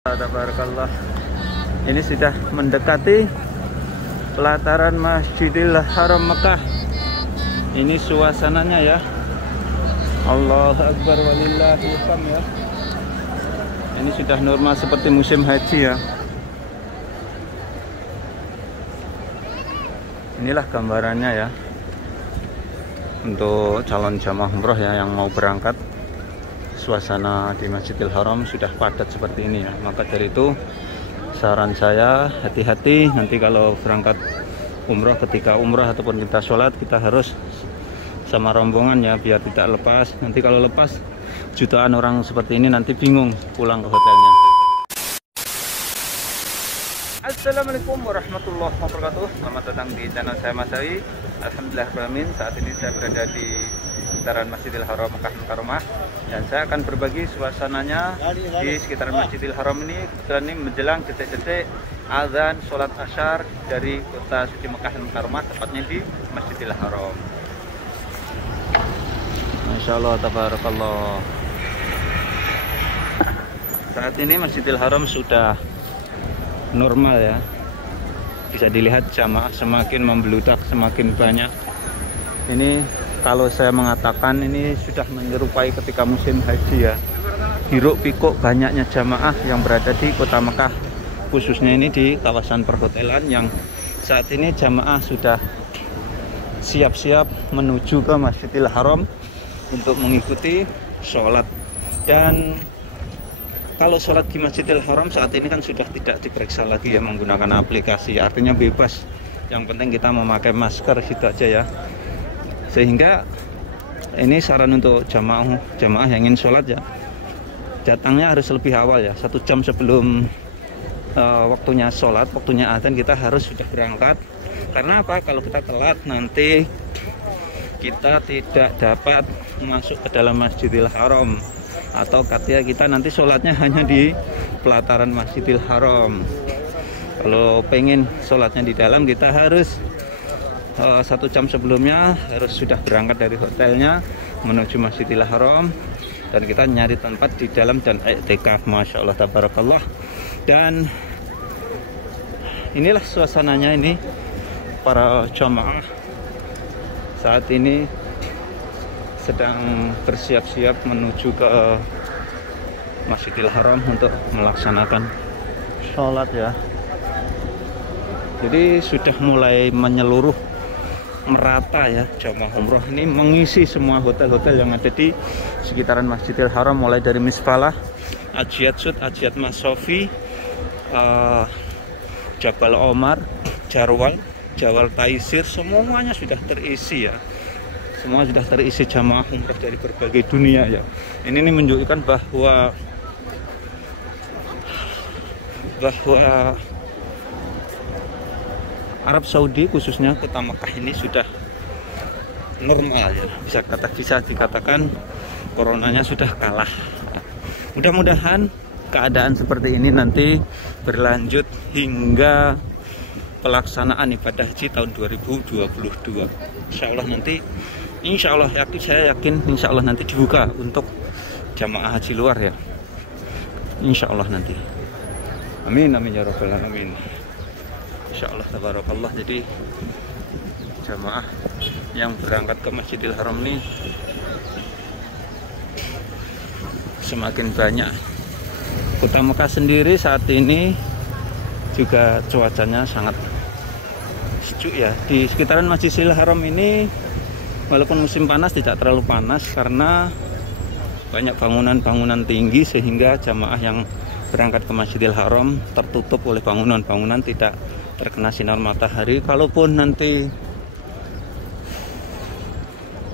Tabarakallah. Ini sudah mendekati pelataran Masjidil Haram Mekah. Ini suasananya ya. Allahu Akbar walillahil hamd ya. Ini sudah normal seperti musim haji ya. Inilah gambarannya ya. Untuk calon jamaah umroh ya yang mau berangkat. Suasana di Masjidil Haram sudah padat seperti ini ya. Maka dari itu saran saya hati-hati nanti kalau berangkat umroh, ketika umroh ataupun kita sholat kita harus sama rombongan ya, biar tidak lepas. Nanti kalau lepas jutaan orang seperti ini nanti bingung pulang ke hotelnya. Assalamualaikum warahmatullahi wabarakatuh. Selamat datang di channel saya Mas Awi. Alhamdulillah saat ini saya berada di sekitaran Masjidil Haram Mekah Mukarramah dan saya akan berbagi suasananya di sekitaran Masjidil Haram ini. Kebetulan ini menjelang detik-detik azan sholat asyar dari kota suci Mekah Mukarramah, tepatnya di Masjidil Haram. Masya Allah, tabarakallah. Saat ini Masjidil Haram sudah normal ya. Bisa dilihat jamaah semakin membludak, semakin banyak. Ini kalau saya mengatakan ini sudah menyerupai ketika musim haji ya. Hiruk pikuk banyaknya jamaah yang berada di kota Mekah, khususnya ini di kawasan perhotelan yang saat ini jamaah sudah siap-siap menuju ke Masjidil Haram untuk mengikuti sholat. Dan kalau sholat di Masjidil Haram saat ini kan sudah tidak diperiksa lagi ya menggunakan aplikasi, artinya bebas. Yang penting kita memakai masker, gitu aja ya. Sehingga ini saran untuk jamaah yang ingin sholat ya, datangnya harus lebih awal ya, 1 jam sebelum waktunya sholat, waktunya azan kita harus sudah berangkat. Karena apa? Kalau kita telat nanti kita tidak dapat masuk ke dalam Masjidil Haram, atau katanya kita nanti sholatnya hanya di pelataran Masjidil Haram. Kalau pengen sholatnya di dalam kita harus 1 jam sebelumnya harus sudah berangkat dari hotelnya menuju Masjidil Haram, dan kita nyari tempat di dalam dan i'tikaf. Masya Allah, tabarakallah. Dan inilah suasananya ini. Para jamaah saat ini sedang bersiap-siap menuju ke Masjidil Haram untuk melaksanakan sholat ya. Jadi sudah mulai menyeluruh, merata ya, jamaah umroh ini mengisi semua hotel-hotel yang ada di sekitaran Masjidil Haram, mulai dari Misfalah, Ajiat Sud, Ajiat Mas Sofi, Jabal Omar, Jarwal, Jawal Taisir, semuanya sudah terisi ya. Semua sudah terisi jamaah umroh dari berbagai dunia ya. Ini menunjukkan bahwa Arab Saudi khususnya kota Mekah ini sudah normal ya. Bisa dikatakan coronanya sudah kalah. Mudah-mudahan keadaan seperti ini nanti berlanjut hingga pelaksanaan ibadah haji tahun 2022. Insya Allah saya yakin insya Allah nanti dibuka untuk jamaah haji luar ya. Insya Allah nanti. Amin amin ya rabbal alamin. Insya Allah, tabarakallah. Jadi jamaah yang berangkat ke Masjidil Haram ini semakin banyak. Kota Mekah sendiri saat ini juga cuacanya sangat sejuk ya. Di sekitaran Masjidil Haram ini walaupun musim panas tidak terlalu panas karena banyak bangunan-bangunan tinggi, sehingga jamaah yang berangkat ke Masjidil Haram tertutup oleh bangunan-bangunan, tidak terkena sinar matahari. Kalaupun nanti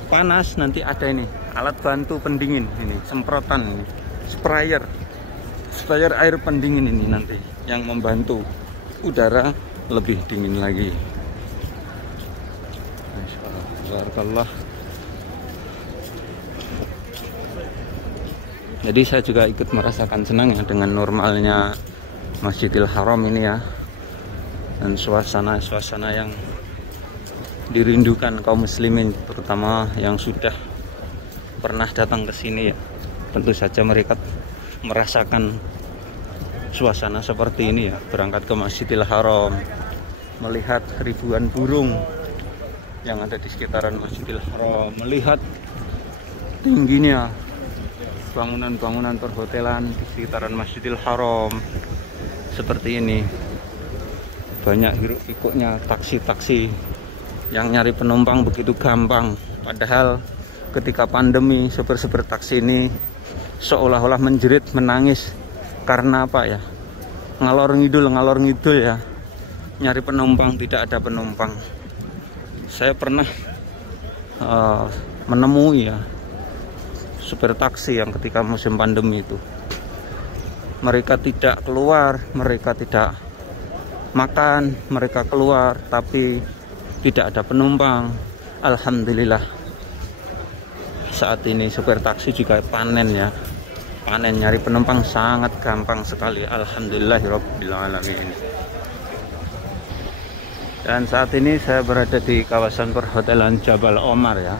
panas, nanti ada ini alat bantu pendingin, ini semprotan, ini sprayer air pendingin ini nanti yang membantu udara lebih dingin lagi. Barakallah. Jadi saya juga ikut merasakan senang ya dengan normalnya Masjidil Haram ini ya. Dan suasana yang dirindukan kaum muslimin, terutama yang sudah pernah datang ke sini ya. Tentu saja mereka merasakan suasana seperti ini ya, berangkat ke Masjidil Haram, melihat ribuan burung yang ada di sekitaran Masjidil Haram, melihat tingginya bangunan-bangunan perhotelan di sekitaran Masjidil Haram seperti ini. Banyak hiruk pikuknya taksi-taksi yang nyari penumpang begitu gampang, padahal ketika pandemi supir-supir taksi ini seolah-olah menjerit, menangis karena apa ya, ngalor ngidul ya, nyari penumpang, tidak ada penumpang. Saya pernah menemui ya supir taksi yang ketika musim pandemi itu, mereka tidak keluar, mereka tidak makan, mereka keluar tapi tidak ada penumpang. Alhamdulillah saat ini supir taksi juga panen ya, panen, nyari penumpang sangat gampang sekali. Alhamdulillahirabbil alamin. Dan saat ini saya berada di kawasan perhotelan Jabal Omar ya.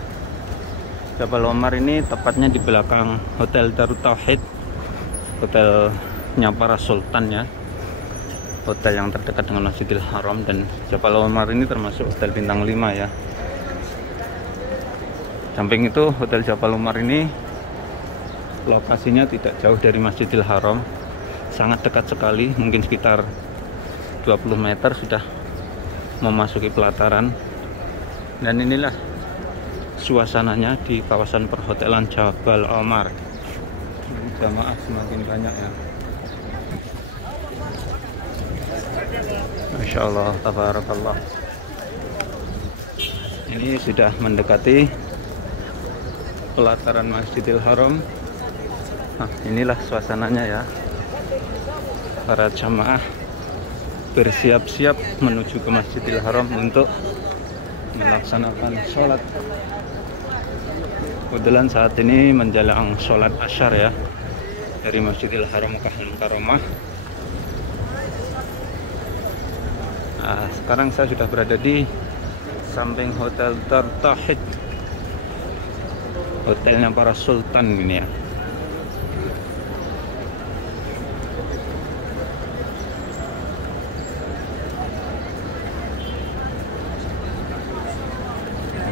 Jabal Omar ini tepatnya di belakang Hotel Darut Tauhid, hotelnya para sultan ya, hotel yang terdekat dengan Masjidil Haram. Dan Jabal Omar ini termasuk hotel bintang 5 ya. Samping itu Hotel Jabal Omar ini lokasinya tidak jauh dari Masjidil Haram, sangat dekat sekali, mungkin sekitar 20 meter sudah memasuki pelataran. Dan inilah suasananya di kawasan perhotelan Jabal Omar. Jamaah semakin banyak ya. Masya Allah, tabarakallah. Ini sudah mendekati pelataran Masjidil Haram. Nah, inilah suasananya ya. Para jamaah bersiap-siap menuju ke Masjidil Haram untuk melaksanakan sholat. Kebetulan saat ini menjelang sholat asyar ya, dari Masjidil Haram ke Al-Mukarramah. Nah, sekarang saya sudah berada di samping Hotel Darut Tauhid, hotelnya para sultan ini ya.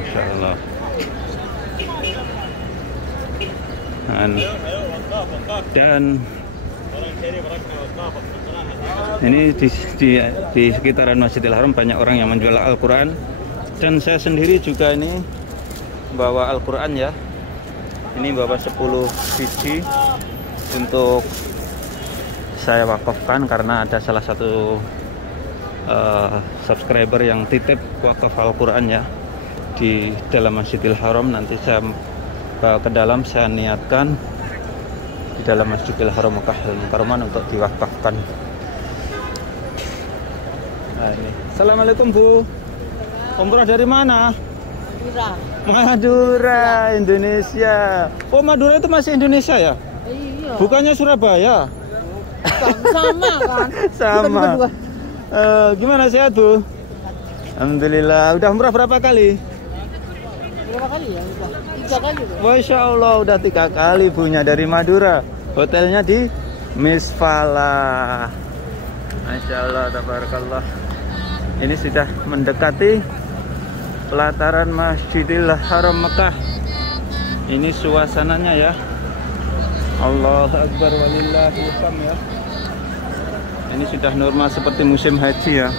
Masya Allah. Dan ini di sekitaran Masjidil Haram banyak orang yang menjual Al-Quran, dan saya sendiri juga ini bawa Al-Quran ya. Ini bawa 10 biji untuk saya wakafkan karena ada salah satu subscriber yang titip wakaf Al-Quran ya di dalam Masjidil Haram. Nanti saya bawa ke dalam, saya niatkan di dalam Masjidil Haram Makkah Al-Mukarramah untuk diwakafkan. Nah, ini. Assalamualaikum Bu. Umroh dari mana? Madura, Indonesia. Oh, Madura itu masih Indonesia ya? Iya. Bukannya Surabaya? Sama kan? Sama. Gimana sehat Bu? Alhamdulillah. Udah umrah berapa kali? Berapa kali ya? 3 kali. Masya Allah, udah 3 kali punya dari Madura. Hotelnya di Misfala. Masya Allah, tabarakallah. Ini sudah mendekati pelataran Masjidil Haram Mekah. Ini suasananya ya. Allahu Akbar walillahil hamd ya. Ini sudah normal seperti musim haji ya.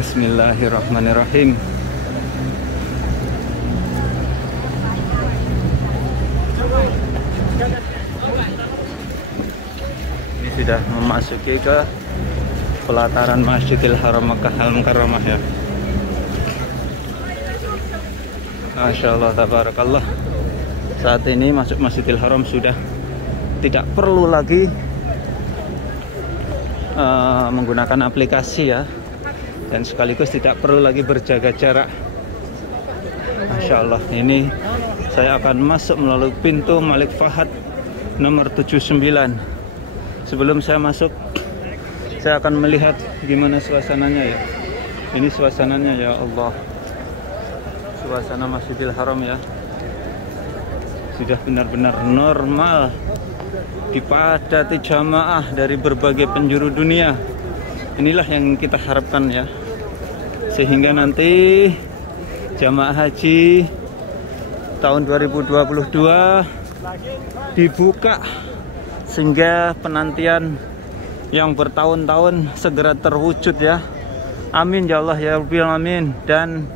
Bismillahirrahmanirrahim. Ini sudah memasuki ke pelataran Masjidil Haram Makkah Al-Mukarramah ya. Masya Allah, tabarakallah. Saat ini masuk Masjidil Haram sudah tidak perlu lagi menggunakan aplikasi ya, dan sekaligus tidak perlu lagi berjaga jarak. Masya Allah, ini saya akan masuk melalui pintu Malik Fahad nomor 79. Sebelum saya masuk, saya akan melihat gimana suasananya ya. Ini suasananya ya Allah. suasana Masjidil Haram ya. Sudah benar-benar normal, dipadati jamaah dari berbagai penjuru dunia. Inilah yang kita harapkan ya, sehingga nanti jamaah haji tahun 2022 dibuka, sehingga penantian yang bertahun-tahun segera terwujud ya. Amin ya Allah ya Rabbil Alamin. Dan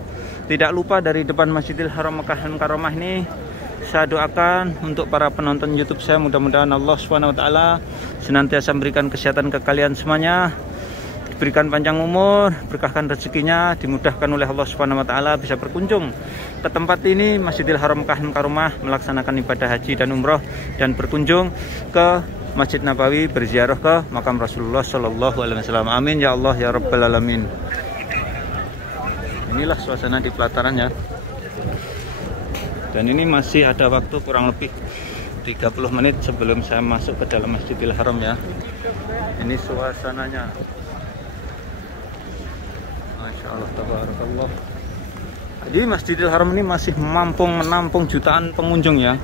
tidak lupa dari depan Masjidil Haram Makkah Al-Mukarramah ini saya doakan untuk para penonton YouTube saya, mudah-mudahan Allah Subhanahu wa taala senantiasa memberikan kesehatan ke kalian semuanya, diberikan panjang umur, berkahkan rezekinya, dimudahkan oleh Allah Subhanahu wa taala bisa berkunjung ke tempat ini, Masjidil Haram Makkah Al-Mukarramah, melaksanakan ibadah haji dan umroh, dan berkunjung ke Masjid Nabawi, berziarah ke makam Rasulullah Shallallahu Alaihi Wasallam. Amin ya Allah ya Rabbal Alamin. Inilah suasana di pelataran ya. Dan ini masih ada waktu kurang lebih 30 menit sebelum saya masuk ke dalam Masjidil Haram ya. Ini suasananya. Masya Allah, tabarakallah. Jadi Masjidil Haram ini masih mampu menampung jutaan pengunjung ya.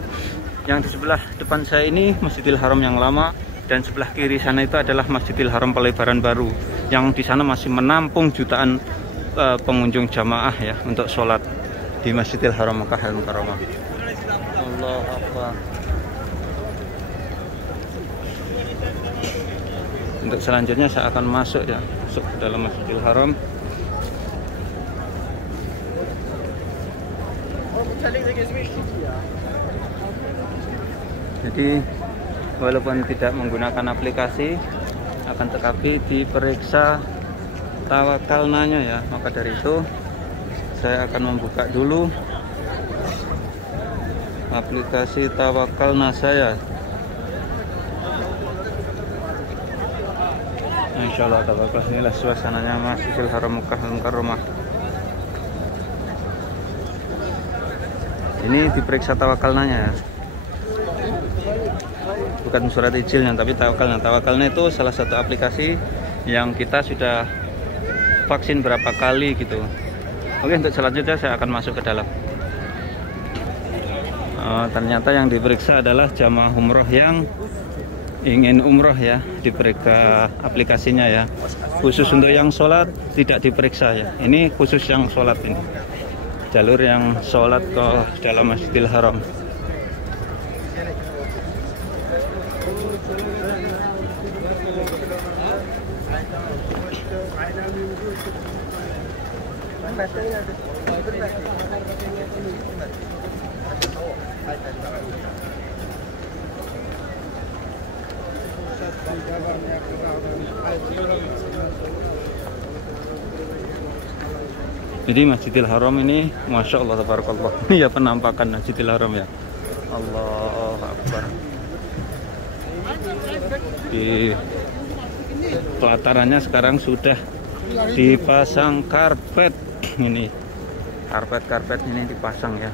Yang di sebelah depan saya ini Masjidil Haram yang lama, dan sebelah kiri sana itu adalah Masjidil Haram pelebaran baru, yang di sana masih menampung jutaan pengunjung jamaah ya untuk sholat di Masjidil Haram Makkah Al-Mukarramah. Allahu Akbar. Untuk selanjutnya saya akan masuk ya, masuk ke dalam Masjidil Haram. Jadi walaupun tidak menggunakan aplikasi, akan tetapi diperiksa tawakalnanya ya. Maka dari itu saya akan membuka dulu aplikasi tawakalna saya. Insya Allah tawakkal. Inilah suasananya Masjidil Haram Makkah Al-Mukarramah. Ini diperiksa tawakalnanya ya. Bukan surat izilnya, tapi tawakalnya. Tawakalnya itu salah satu aplikasi yang kita sudah vaksin berapa kali gitu. Oke, untuk selanjutnya saya akan masuk ke dalam. Ternyata yang diperiksa adalah jamaah umroh yang ingin umroh ya, diperiksa aplikasinya ya. Khusus untuk yang sholat tidak diperiksa ya. Ini khusus yang sholat ini. Jalur yang sholat ke dalam Masjidil Haram. Jadi Masjidil Haram ini Masya Allah tabarakallah. Ini ya penampakan Masjidil Haram ya. Allahu Akbar. Di pelatarannya sekarang sudah dipasang karpet. Ini karpet ini dipasang ya.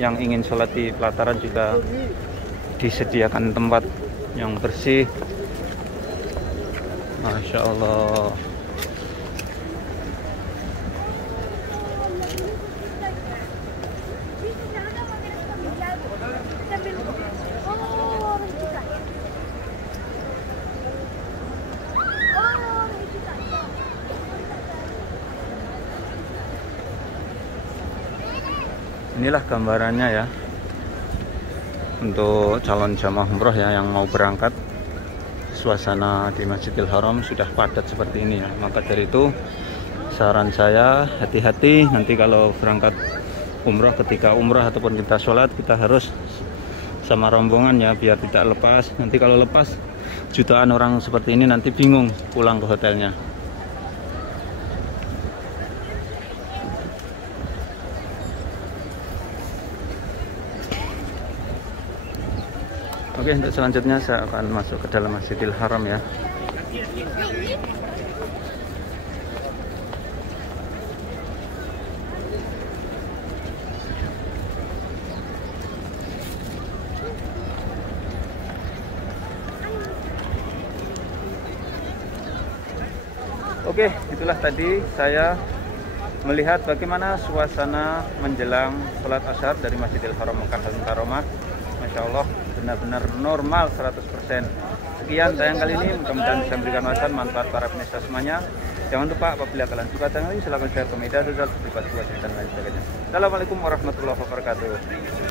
Yang ingin sholat di pelataran juga disediakan tempat yang bersih. Masya Allah. Inilah gambarannya ya untuk calon jamaah umroh ya yang mau berangkat. Suasana di Masjidil Haram sudah padat seperti ini ya. Maka dari itu saran saya, hati-hati nanti kalau berangkat umroh. Ketika umroh ataupun kita sholat, kita harus sama rombongan ya, biar tidak lepas. Nanti kalau lepas, jutaan orang seperti ini nanti bingung pulang ke hotelnya. Oke, untuk selanjutnya saya akan masuk ke dalam Masjidil Haram ya. Oke, itulah tadi saya melihat bagaimana suasana menjelang sholat asar dari Masjidil Haram Mekah Al-Mukarramah. Masya Allah, benar-benar normal 100%. Sekian tayang kali ini, mudah-mudahan bisa memberikan manfaat para pemirsa semuanya. Jangan lupa apabila kalian suka channel ini, silahkan share ke media sosial, privasi, dan lain sebagainya. Assalamualaikum warahmatullahi wabarakatuh.